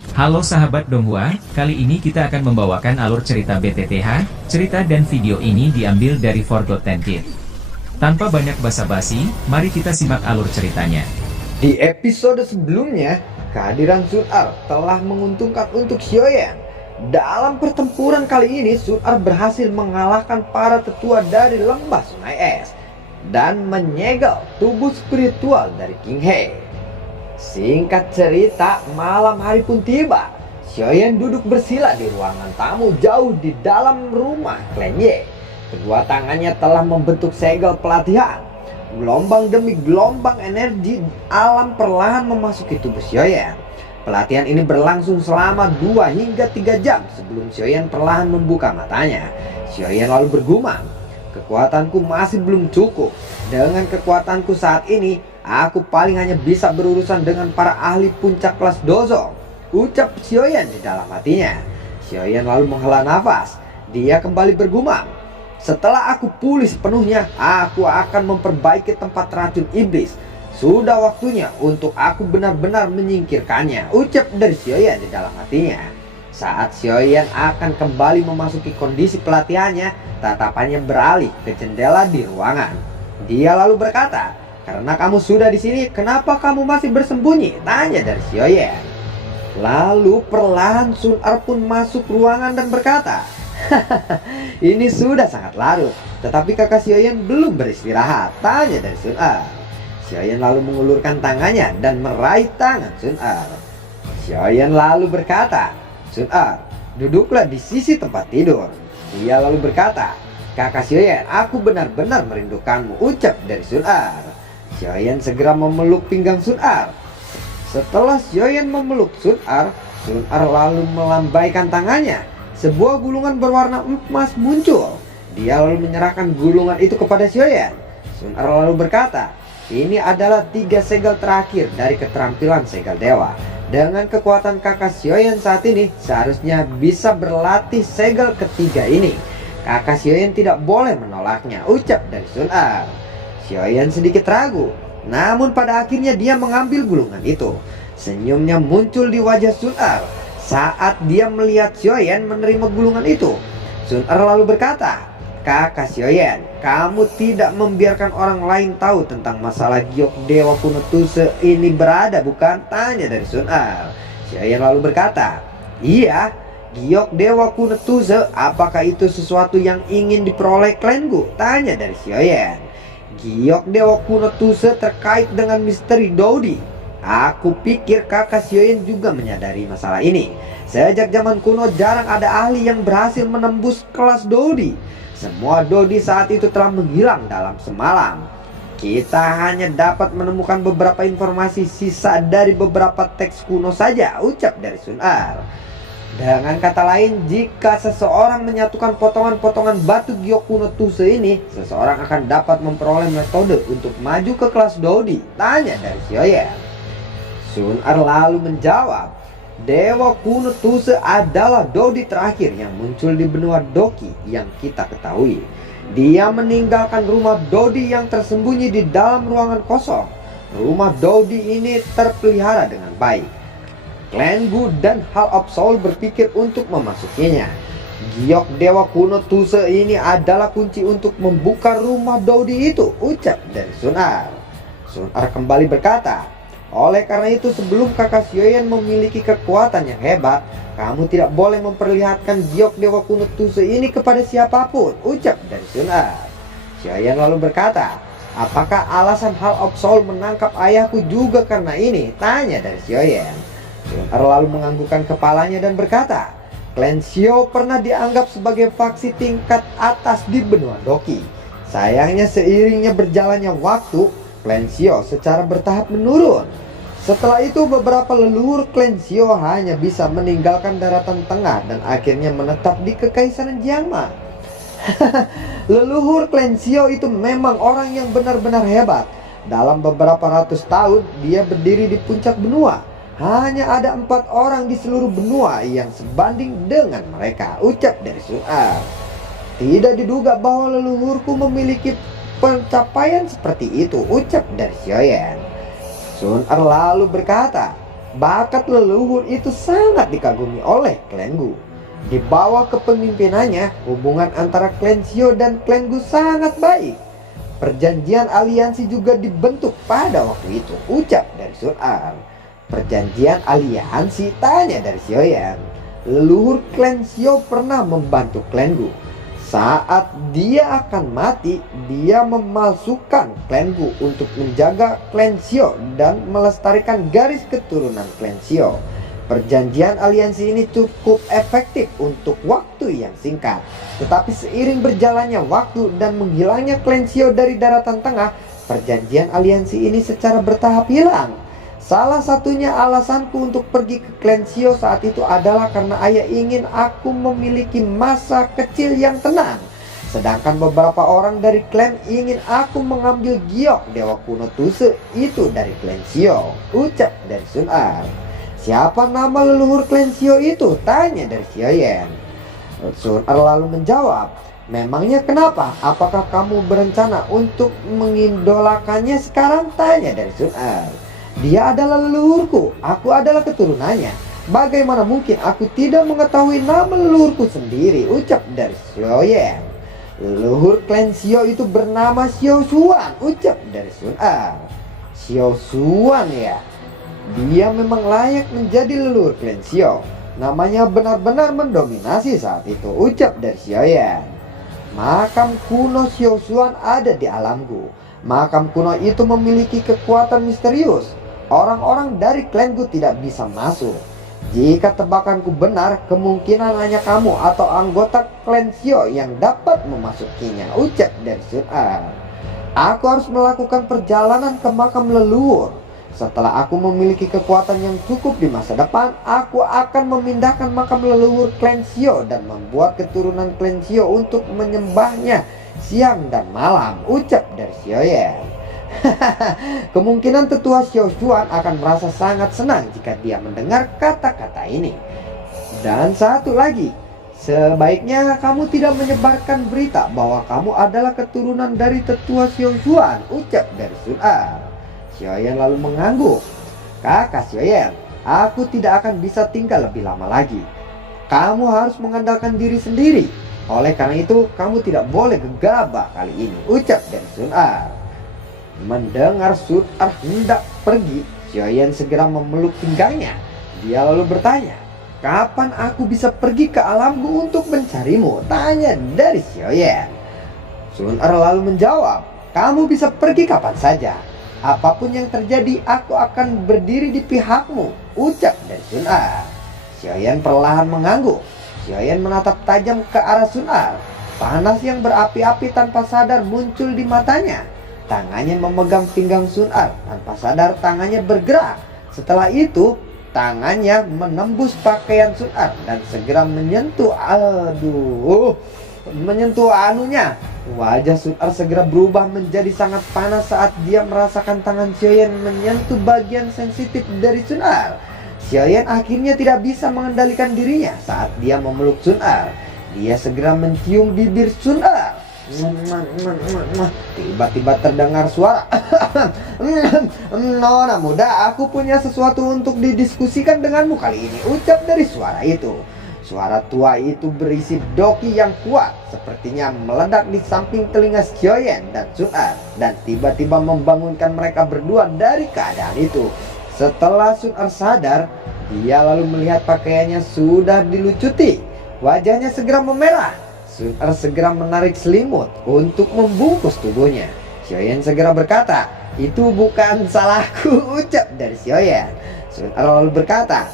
Halo sahabat Donghua, kali ini kita akan membawakan alur cerita BTTH. Cerita dan video ini diambil dari Forgotten Kid. Tanpa banyak basa-basi, mari kita simak alur ceritanya. Di episode sebelumnya, kehadiran Sun-ar telah menguntungkan untuk Hyoyen. Dalam pertempuran kali ini, Sun-ar berhasil mengalahkan para tetua dari lembah sungai es dan menyegel tubuh spiritual dari King He. Singkat cerita, malam hari pun tiba. Hyoyen duduk bersila di ruangan tamu jauh di dalam rumah Klan Ye. Kedua tangannya telah membentuk segel pelatihan. Gelombang demi gelombang energi alam perlahan memasuki tubuh Hyoyen. Pelatihan ini berlangsung selama 2 hingga 3 jam sebelum Hyoyen perlahan membuka matanya. Hyoyen lalu bergumam, "Kekuatanku masih belum cukup. Dengan kekuatanku saat ini, aku paling hanya bisa berurusan dengan para ahli puncak kelas Dozong," ucap Hyoyen di dalam hatinya. Hyoyen lalu menghela nafas. Dia kembali bergumam, "Setelah aku pulih sepenuhnya, aku akan memperbaiki tempat racun iblis. Sudah waktunya untuk aku benar-benar menyingkirkannya," ucap dari Hyoyen di dalam hatinya. Saat Hyoyen akan kembali memasuki kondisi pelatihannya, tatapannya beralih ke jendela di ruangan. Dia lalu berkata, "Karena kamu sudah di sini, kenapa kamu masih bersembunyi?" tanya dari Hyoyen. Lalu perlahan Sun-ar pun masuk ruangan dan berkata, "Ini sudah sangat larut, tetapi kakak Hyoyen belum beristirahat," tanya dari Sun-ar. Hyoyen lalu mengulurkan tangannya dan meraih tangan Sun-ar. Hyoyen lalu berkata, "Sun-ar, duduklah di sisi tempat tidur." Dia lalu berkata, "Kakak Hyoyen, aku benar-benar merindukanmu," ucap dari Sun-ar. Hyoyen segera memeluk pinggang Sun-ar. Setelah Hyoyen memeluk Sun-ar, Sun-ar lalu melambaikan tangannya. Sebuah gulungan berwarna emas muncul. Dia lalu menyerahkan gulungan itu kepada Hyoyen. Sun-ar lalu berkata, "Ini adalah 3 segel terakhir dari keterampilan segel dewa. Dengan kekuatan kakak Hyoyen saat ini, seharusnya bisa berlatih segel ketiga ini. Kakak Hyoyen tidak boleh menolaknya," ucap dari Sun-ar. Hyoyen sedikit ragu, namun pada akhirnya dia mengambil gulungan itu. Senyumnya muncul di wajah Sun-ar saat dia melihat Hyoyen menerima gulungan itu. Sun-ar lalu berkata, "Kakak Hyoyen, kamu tidak membiarkan orang lain tahu tentang masalah giok dewa kuno Tuse ini berada, bukan?" tanya dari Sun-ar. Hyoyen lalu berkata, "Iya, giok dewa kuno Tuse, apakah itu sesuatu yang ingin diperoleh klanku?" tanya dari Hyoyen. "Giok dewa kuno Tuse terkait dengan misteri Dodi. Aku pikir kakak Hyoyen juga menyadari masalah ini. Sejak zaman kuno jarang ada ahli yang berhasil menembus kelas Dodi. Semua Dodi saat itu telah menghilang dalam semalam. Kita hanya dapat menemukan beberapa informasi sisa dari beberapa teks kuno saja," ucap dari Sun-ar. Dengan kata lain, jika seseorang menyatukan potongan-potongan batu giok kuno Tuse ini, seseorang akan dapat memperoleh metode untuk maju ke kelas Dodi, tanya dari Hyoyen. Sun-ar lalu menjawab, "Dewa kuno Tuse adalah Dodi terakhir yang muncul di benua Doki yang kita ketahui. Dia meninggalkan rumah Dodi yang tersembunyi di dalam ruangan kosong. Rumah Dodi ini terpelihara dengan baik. Klan Gu dan Hall of Soul berpikir untuk memasukinya. Giok dewa kuno Tuse ini adalah kunci untuk membuka rumah Dodi itu," ucap dari Sun-ar. Sun-ar kembali berkata, "Oleh karena itu, sebelum kakak Hyoyen memiliki kekuatan yang hebat, kamu tidak boleh memperlihatkan giok dewa kuno Tuse ini kepada siapapun," ucap dari Sun-ar. Hyoyen lalu berkata, "Apakah alasan Hall of Soul menangkap ayahku juga karena ini?" tanya dari Hyoyen. Sun-ar lalu menganggukkan kepalanya dan berkata, "Klan Xiao pernah dianggap sebagai faksi tingkat atas di benua Doki. Sayangnya seiringnya berjalannya waktu, Klan Xiao secara bertahap menurun. Setelah itu beberapa leluhur Klan Xiao hanya bisa meninggalkan daratan tengah dan akhirnya menetap di Kekaisaran Jiangma." Leluhur Klan Xiao itu memang orang yang benar-benar hebat. Dalam beberapa ratus tahun dia berdiri di puncak benua. Hanya ada 4 orang di seluruh benua yang sebanding dengan mereka, ucap dari Sun-ar. "Tidak diduga bahwa leluhurku memiliki pencapaian seperti itu," ucap dari Hyoyen. Sun-ar lalu berkata, Bakat leluhur itu sangat dikagumi oleh klan Gu. Di bawah kepemimpinannya, hubungan antara klan Xiao dan klan Gu sangat baik. Perjanjian aliansi juga dibentuk pada waktu itu, ucap dari Sun Ar. Perjanjian aliansi, tanya dari Xiaoyan. Leluhur klan Xiao pernah membantu klan Gu. Saat dia akan mati, dia memalsukan klan Gu untuk menjaga klan Xiao dan melestarikan garis keturunan klan Xiao. Perjanjian aliansi ini cukup efektif untuk waktu yang singkat. Tetapi seiring berjalannya waktu dan menghilangnya klan Xiao dari daratan tengah, perjanjian aliansi ini secara bertahap hilang. Salah satunya alasanku untuk pergi ke klan Xiao saat itu adalah karena ayah ingin aku memiliki masa kecil yang tenang. Sedangkan beberapa orang dari klan ingin aku mengambil giok dewa kuno Tuse itu dari klan Xiao, ucap dari Sun Ar. Siapa nama leluhur klan Xiao itu? Tanya dari Xiaoyan. Sun Ar lalu menjawab, memangnya kenapa? Apakah kamu berencana untuk mengidolakannya sekarang? Tanya dari Sun Ar. Dia adalah leluhurku, aku adalah keturunannya. Bagaimana mungkin aku tidak mengetahui nama leluhurku sendiri, ucap dari Xiaoyan. Leluhur klan Xiao itu bernama Xiao Xuan, ucap dari Sun Ar. Xiao Xuan ya. Dia memang layak menjadi leluhur klan Xiao. Namanya benar-benar mendominasi saat itu, ucap dari Xiaoyan. Makam kuno Xiao Xuan ada di alamku. Makam kuno itu memiliki kekuatan misterius. Orang-orang dari klan Gu tidak bisa masuk. Jika tebakanku benar, kemungkinan hanya kamu atau anggota klan Xiao yang dapat memasukinya, ucap dari Sun Ar. Aku harus melakukan perjalanan ke makam leluhur. Setelah aku memiliki kekuatan yang cukup di masa depan, aku akan memindahkan makam leluhur klan Xiao dan membuat keturunan klan Xiao untuk menyembahnya siang dan malam, ucap dari Xiaoyan. Kemungkinan tetua Xiao Xuan akan merasa sangat senang jika dia mendengar kata-kata ini. Dan satu lagi, sebaiknya kamu tidak menyebarkan berita bahwa kamu adalah keturunan dari tetua Xiao Xuan, ucap dari Sun Ar. Xiaoyan lalu mengangguk. Kakak Xiaoyan, aku tidak akan bisa tinggal lebih lama lagi. Kamu harus mengandalkan diri sendiri. Oleh karena itu, kamu tidak boleh gegabah kali ini, ucap dari Sun Ar. Mendengar Sun Ar hendak pergi, Xiaoyan segera memeluk pinggangnya. Dia lalu bertanya, kapan aku bisa pergi ke alamku untuk mencarimu? Tanya dari Xiaoyan. Sun Ar lalu menjawab, kamu bisa pergi kapan saja. Apapun yang terjadi, aku akan berdiri di pihakmu, ucap dari Sun Ar. Xiaoyan perlahan mengangguk. Xiaoyan menatap tajam ke arah Sun Ar. Panas yang berapi-api tanpa sadar muncul di matanya. Tangannya memegang pinggang Sun Ar. Tanpa sadar tangannya bergerak. Setelah itu tangannya menembus pakaian Sun Ar dan segera menyentuh anunya. Wajah Sun Ar segera berubah menjadi sangat panas saat dia merasakan tangan Xiaoyan menyentuh bagian sensitif dari Sun Ar. Xiaoyan akhirnya tidak bisa mengendalikan dirinya saat dia memeluk Sun Ar. Dia segera mencium bibir Sun Ar. Tiba-tiba terdengar suara. Nona muda, aku punya sesuatu untuk didiskusikan denganmu kali ini, ucap dari suara itu. Suara tua itu berisi doki yang kuat, sepertinya meledak di samping telinga Xiaoyan dan Sun Ar, dan tiba-tiba membangunkan mereka berdua dari keadaan itu. Setelah Sun Ar sadar, dia lalu melihat pakaiannya sudah dilucuti. Wajahnya segera memerah. Sun Ar segera menarik selimut untuk membungkus tubuhnya. Xiaoyan segera berkata, itu bukan salahku, ucap dari Xiaoyan. Sun Ar lalu berkata,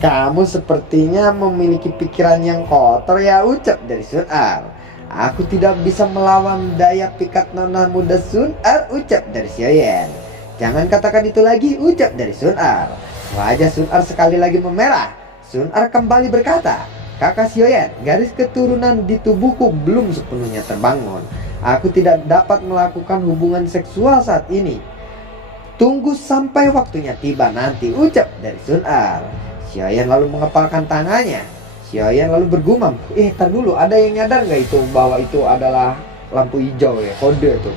kamu sepertinya memiliki pikiran yang kotor ya, ucap dari Sun Ar. Aku tidak bisa melawan daya pikat nona muda Sun Ar, ucap dari Xiaoyan. Jangan katakan itu lagi, ucap dari Sun Ar. Wajah Sun Ar sekali lagi memerah. Sun Ar kembali berkata, kakak Xiaoyan, garis keturunan di tubuhku belum sepenuhnya terbangun. Aku tidak dapat melakukan hubungan seksual saat ini. Tunggu sampai waktunya tiba nanti, ucap dari Sun Ar. Xiaoyan lalu mengepalkan tangannya. Xiaoyan lalu bergumam, tar dulu, ada yang nyadar gak itu bahwa itu adalah lampu hijau ya, kode tuh.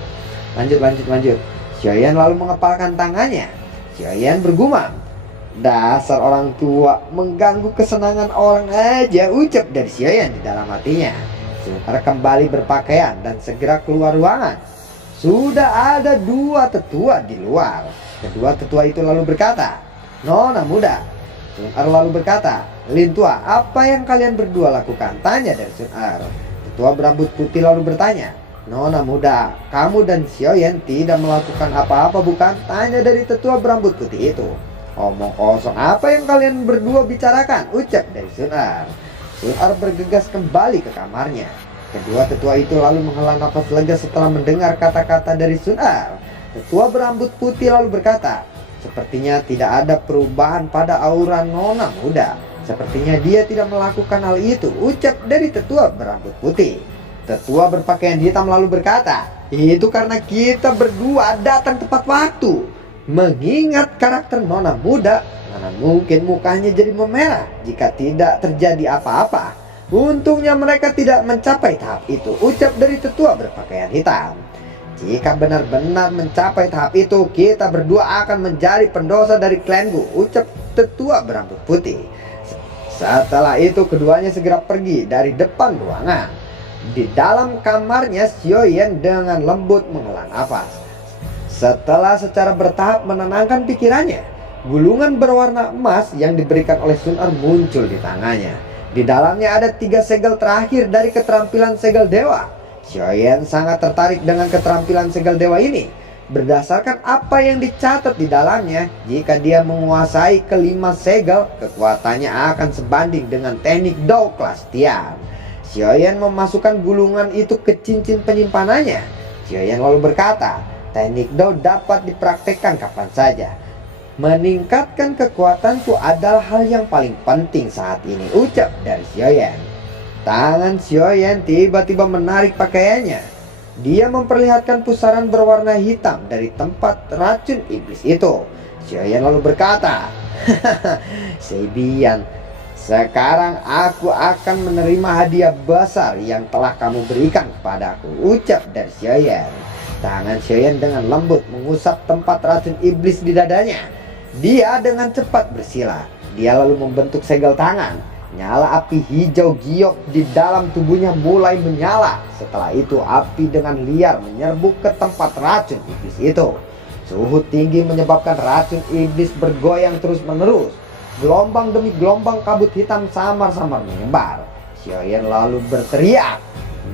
Lanjut. Xiaoyan lalu mengepalkan tangannya. Xiaoyan bergumam, Dasar orang tua mengganggu kesenangan orang aja, ucap dari Xiaoyan di dalam hatinya. Sun Er kembali berpakaian dan segera keluar ruangan. Sudah ada dua tetua di luar. Kedua tetua itu lalu berkata, "Nona muda." Sun Er lalu berkata, "Lin tua, apa yang kalian berdua lakukan?" tanya dari Sun Er. Tetua berambut putih lalu bertanya, "Nona muda, kamu dan Xiaoyan tidak melakukan apa-apa bukan?" tanya dari tetua berambut putih itu. "Omong kosong, apa yang kalian berdua bicarakan?" ucap dari Sun Er. Sun Er bergegas kembali ke kamarnya. Kedua tetua itu lalu menghela nafas lega setelah mendengar kata-kata dari Sun Er. Tetua berambut putih lalu berkata, "Sepertinya tidak ada perubahan pada aura Nona muda. Sepertinya dia tidak melakukan hal itu," ucap dari tetua berambut putih. Tetua berpakaian hitam lalu berkata, "Itu karena kita berdua datang tepat waktu. Mengingat karakter Nona muda, mana mungkin mukanya jadi memerah jika tidak terjadi apa-apa. Untungnya mereka tidak mencapai tahap itu," ucap dari tetua berpakaian hitam. "Jika benar-benar mencapai tahap itu, kita berdua akan menjadi pendosa dari klanku," ucap tetua berambut putih. Setelah itu keduanya segera pergi dari depan ruangan. Di dalam kamarnya, Xiaoyan dengan lembut menghela nafas. Setelah secara bertahap menenangkan pikirannya, gulungan berwarna emas yang diberikan oleh Sun Er muncul di tangannya. Di dalamnya ada 3 segel terakhir dari keterampilan segel dewa. Xiaoyan sangat tertarik dengan keterampilan segel dewa ini. Berdasarkan apa yang dicatat di dalamnya, jika dia menguasai kelima segel, kekuatannya akan sebanding dengan teknik Dao kelas Tian. Xiaoyan memasukkan gulungan itu ke cincin penyimpanannya. Xiaoyan lalu berkata, "Teknik Dao dapat dipraktekkan kapan saja. Meningkatkan kekuatanku adalah hal yang paling penting saat ini," ucap dari Xiaoyan. Tangan Xiaoyan tiba-tiba menarik pakaiannya. Dia memperlihatkan pusaran berwarna hitam dari tempat racun iblis itu. Xiaoyan lalu berkata, "Hahaha, Seibian, sekarang aku akan menerima hadiah besar yang telah kamu berikan kepadaku," ucap dari Xiaoyan. Tangan Xiaoyan dengan lembut mengusap tempat racun iblis di dadanya. Dia dengan cepat bersila. Dia lalu membentuk segel tangan. Nyala api hijau giok di dalam tubuhnya mulai menyala. Setelah itu api dengan liar menyerbu ke tempat racun iblis itu. Suhu tinggi menyebabkan racun iblis bergoyang terus-menerus. Gelombang demi gelombang kabut hitam samar-samar menyebar. Xiaoyan lalu berteriak,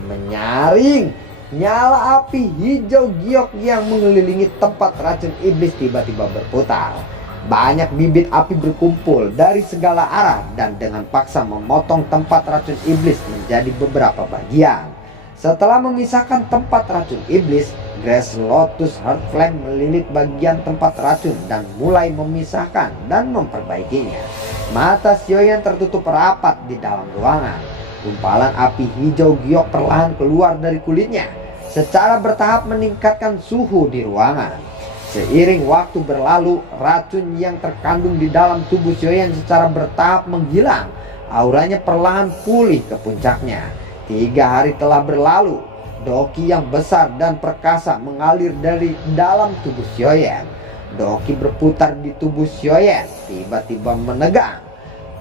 menyaring. Nyala api hijau giok yang mengelilingi tempat racun iblis tiba-tiba berputar. Banyak bibit api berkumpul dari segala arah dan dengan paksa memotong tempat racun iblis menjadi beberapa bagian. Setelah memisahkan tempat racun iblis, Grace Lotus Heart Flame melilit bagian tempat racun dan mulai memisahkan dan memperbaikinya. Mata Xiaoyan tertutup rapat di dalam ruangan. Gumpalan api hijau giok perlahan keluar dari kulitnya, secara bertahap meningkatkan suhu di ruangan. Seiring waktu berlalu, racun yang terkandung di dalam tubuh Xiaoyan secara bertahap menghilang. Auranya perlahan pulih ke puncaknya. 3 hari telah berlalu. Doki yang besar dan perkasa mengalir dari dalam tubuh Xiaoyan. Doki berputar di tubuh Xiaoyan, tiba-tiba menegang.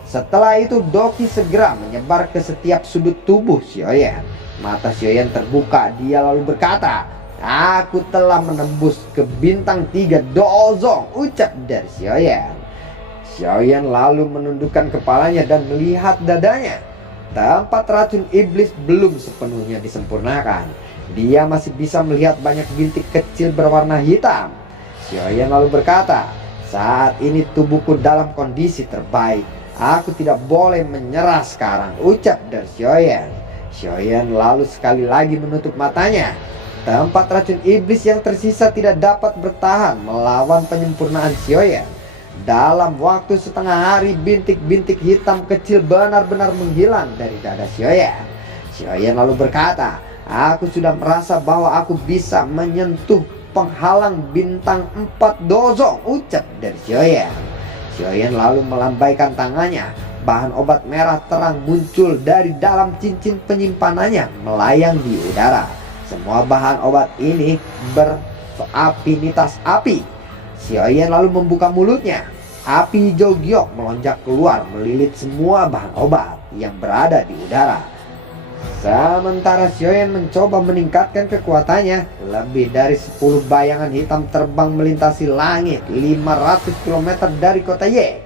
Setelah itu Doki segera menyebar ke setiap sudut tubuh Xiaoyan. Mata Xiaoyan terbuka, dia lalu berkata, "Aku telah menembus ke bintang 3 Dozong," ucap dari Xiaoyan. Xiaoyan lalu menundukkan kepalanya dan melihat dadanya. Tempat racun iblis belum sepenuhnya disempurnakan. Dia masih bisa melihat banyak bintik kecil berwarna hitam. Xiaoyan lalu berkata, "Saat ini tubuhku dalam kondisi terbaik. Aku tidak boleh menyerah sekarang," ucap dari Xiaoyan. Xiaoyan lalu sekali lagi menutup matanya. Tempat racun iblis yang tersisa tidak dapat bertahan melawan penyempurnaan Xiaoyan. Dalam waktu setengah hari, bintik-bintik hitam kecil benar-benar menghilang dari dada Xiaoyan. Xiaoyan lalu berkata, "Aku sudah merasa bahwa aku bisa menyentuh penghalang bintang 4 Dozong," ucap dari Xiaoyan. Xiaoyan lalu melambaikan tangannya. Bahan obat merah terang muncul dari dalam cincin penyimpanannya melayang di udara. Semua bahan obat ini berafinitas api. Xiaoyan lalu membuka mulutnya. Api hijau giok melonjak keluar melilit semua bahan obat yang berada di udara. Sementara Xiaoyan mencoba meningkatkan kekuatannya, lebih dari 10 bayangan hitam terbang melintasi langit 500 km dari kota Ye.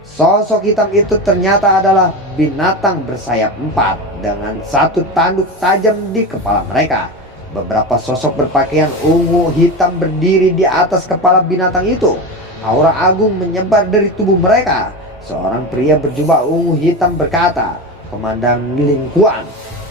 Sosok hitam itu ternyata adalah binatang bersayap 4 dengan satu tanduk tajam di kepala mereka. Beberapa sosok berpakaian ungu hitam berdiri di atas kepala binatang itu. Aura agung menyebar dari tubuh mereka. Seorang pria berjubah ungu hitam berkata, "Komandan Lin Kuan,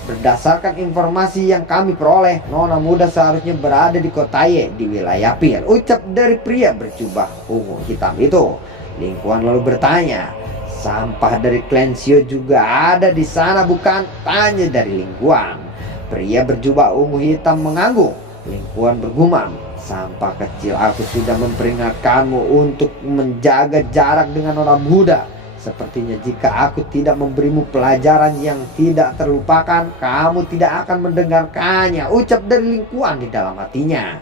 berdasarkan informasi yang kami peroleh, nona muda seharusnya berada di kota Ye di wilayah Pir," ucap dari pria berjubah ungu hitam itu. Lin Kuan lalu bertanya, "Sampah dari klan Xiao juga ada di sana bukan?" tanya dari Lin Kuan. Pria berjubah ungu hitam mengangguk. Lin Kuan bergumam, "Sampah kecil, aku sudah memperingatkanmu untuk menjaga jarak dengan orang muda. Sepertinya jika aku tidak memberimu pelajaran yang tidak terlupakan, kamu tidak akan mendengarkannya," ucap dari Lin Kuan di dalam hatinya.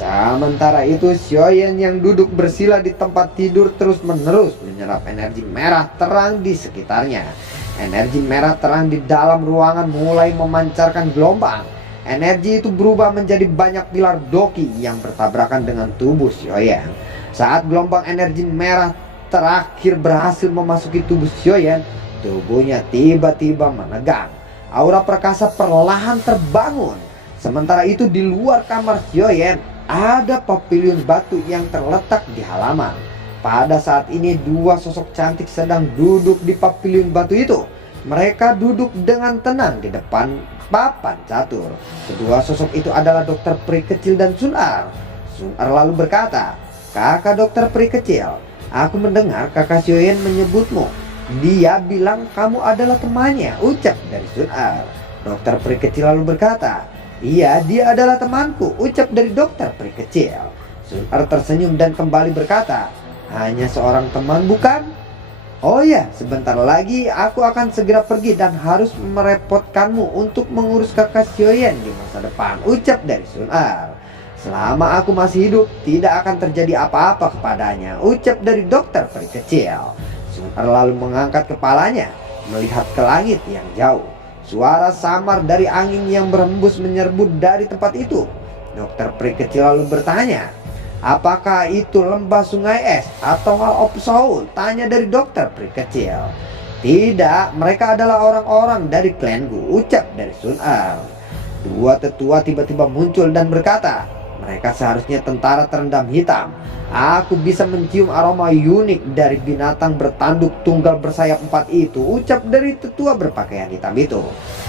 Sementara itu Xiaoyan yang duduk bersila di tempat tidur terus-menerus menyerap energi merah terang di sekitarnya. Energi merah terang di dalam ruangan mulai memancarkan gelombang. Energi itu berubah menjadi banyak pilar doki yang bertabrakan dengan tubuh Xiaoyan. Saat gelombang energi merah terakhir berhasil memasuki tubuh Xiaoyan, tubuhnya tiba-tiba menegang. Aura perkasa perlahan terbangun. Sementara itu di luar kamar Xiaoyan ada pavilion batu yang terletak di halaman. Pada saat ini dua sosok cantik sedang duduk di pavilion batu itu. Mereka duduk dengan tenang di depan papan catur. Kedua sosok itu adalah dokter peri kecil dan Sun-Er. Sun-Er lalu berkata, "Kakak dokter peri kecil, aku mendengar kakak Xiaoyan menyebutmu. Dia bilang kamu adalah temannya," ucap dari Sun-Er. Dokter peri kecil lalu berkata, "Iya, dia adalah temanku," ucap dari dokter peri kecil. Sun-Er tersenyum dan kembali berkata, "Hanya seorang teman bukan? Oh ya, sebentar lagi aku akan segera pergi dan harus merepotkanmu untuk mengurus kakak Xiaoyan di masa depan," ucap dari Sun-Er. "Selama aku masih hidup, tidak akan terjadi apa-apa kepadanya," ucap dari dokter peri kecil. Sun-Er lalu mengangkat kepalanya, melihat ke langit yang jauh. Suara samar dari angin yang berhembus menyerbu dari tempat itu. Dokter peri kecil lalu bertanya, "Apakah itu lembah sungai es atau Hall of Soul?" tanya dari dokter peri kecil. "Tidak, mereka adalah orang-orang dari klanku," ucap dari Sun-Er. Dua tetua tiba-tiba muncul dan berkata, "Mereka seharusnya tentara terendam hitam. Aku bisa mencium aroma unik dari binatang bertanduk tunggal bersayap 4 itu," ucap dari tetua berpakaian hitam itu.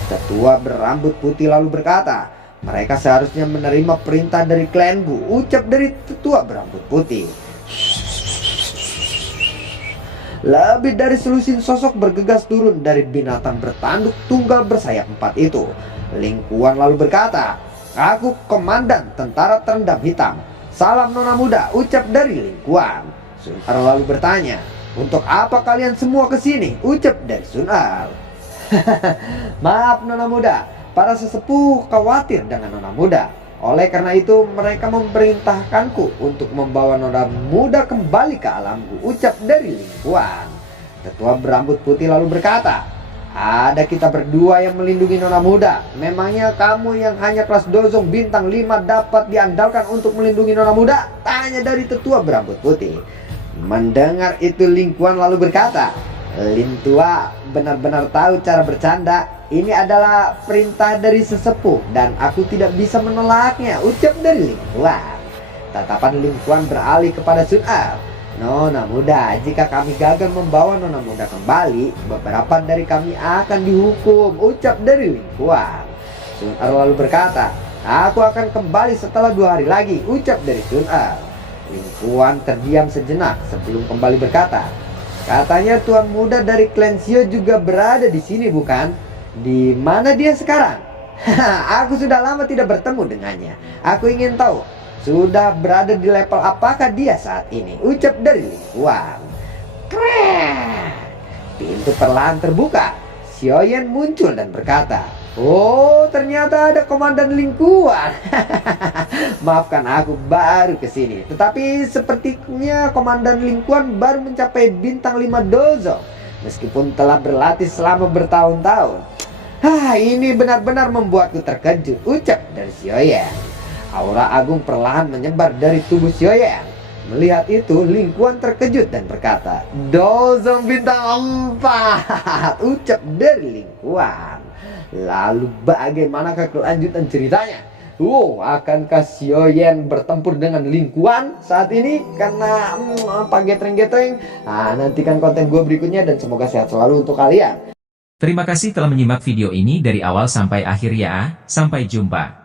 Tetua berambut putih lalu berkata, "Mereka seharusnya menerima perintah dari klanku," ucap dari tetua berambut putih. Lebih dari selusin sosok bergegas turun dari binatang bertanduk tunggal bersayap 4 itu. Lin Kuan lalu berkata, "Aku komandan tentara terendam hitam. Salam nona muda," ucap dari Lin Kuan. Sun-Er lalu bertanya, "Untuk apa kalian semua kesini?" ucap dari Sun-Er. "Maaf nona muda, para sesepuh khawatir dengan nona muda. Oleh karena itu mereka memerintahkanku untuk membawa nona muda kembali ke alamku," ucap dari Lin Kuan. Tetua berambut putih lalu berkata, "Ada kita berdua yang melindungi nona muda. Memangnya kamu yang hanya kelas dozong bintang 5 dapat diandalkan untuk melindungi nona muda?" tanya dari tetua berambut putih. Mendengar itu Lin Kuan lalu berkata, "Lin tua benar-benar tahu cara bercanda. Ini adalah perintah dari sesepuh dan aku tidak bisa menolaknya," ucap dari Lin Kuan. Tatapan Lin Kuan beralih kepada Sun-Er. "Nona muda, jika kami gagal membawa nona muda kembali, beberapa dari kami akan dihukum," ucap dari Lin Kuan. Sun-Er lalu berkata, "Aku akan kembali setelah 2 hari lagi," ucap dari Sun-Er. Lin Kuan terdiam sejenak sebelum kembali berkata, "Katanya tuan muda dari klan Xiao juga berada di sini bukan? Di mana dia sekarang?" "Aku sudah lama tidak bertemu dengannya. Aku ingin tahu sudah berada di level apakah dia saat ini," ucap dari Lin Kuan. Krek! Pintu perlahan terbuka. Xiaoyan muncul dan berkata, Oh, ternyata ada komandan lingkungan. Maafkan aku baru ke sini. Tetapi sepertinya komandan lingkungan baru mencapai bintang 5 dozo. Meskipun telah berlatih selama bertahun-tahun. Ini benar-benar membuatku terkejut, ucap dari Xiaoyan. Aura agung perlahan menyebar dari tubuh Xiaoyan. Melihat itu, lingkungan terkejut dan berkata, "Dozo bintang 4," ucap dari lingkungan. Lalu bagaimanakah kelanjutan ceritanya? Akankah Xiaoyan bertempur dengan lingkungan saat ini? Karena apa getreng-getreng? Nantikan konten gue berikutnya dan semoga sehat selalu untuk kalian. Terima kasih telah menyimak video ini dari awal sampai akhir ya. Sampai jumpa.